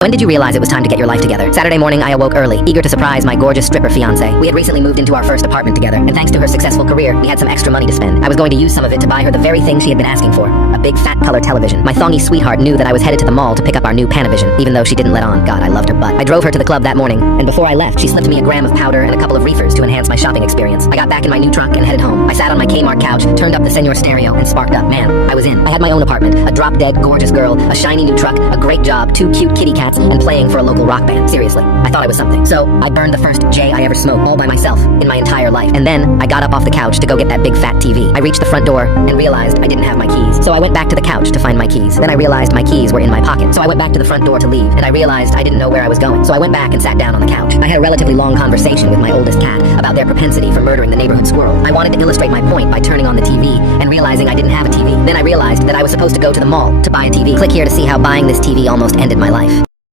When did you realize it was time to get your life together? Saturday morning, I awoke early, eager to surprise my gorgeous stripper fiancé. We had recently moved into our first apartment together, and thanks to her successful career, we had some extra money to spend. I was going to use some of it to buy her the very thing she had been asking for, a big fat color television. My thongy sweetheart knew that I was headed to the mall to pick up our new Panavision, even though she didn't let on. God, I loved her butt. I drove her to the club that morning, and before I left, she slipped me a gram of powder and a couple of reefers to enhance my shopping experience. I got back in my new truck and headed home. I sat on my Kmart couch, turned up the Senor stereo, and sparked up. Man, I was in. I had my own apartment, a drop-dead gorgeous girl, a shiny new truck, a great job, 2 cute kitty cats, and playing for a local rock band. Seriously, I thought I was something. So, I burned the first J I ever smoked all by myself in my entire life. And then, I got up off the couch to go get that big fat TV. I reached the front door and realized I didn't have my keys. So I went back to the couch to find my keys. Then I realized my keys were in my pocket. So I went back to the front door to leave, and I realized I didn't know where I was going. So I went back and sat down on the couch. I had a relatively long conversation with my oldest cat about their propensity for murdering the neighborhood squirrel. I wanted to illustrate my point by turning on the TV and realizing I didn't have a TV. Then I realized that I was supposed to go to the mall to buy a TV. Click here to see how buying this TV almost ended my life.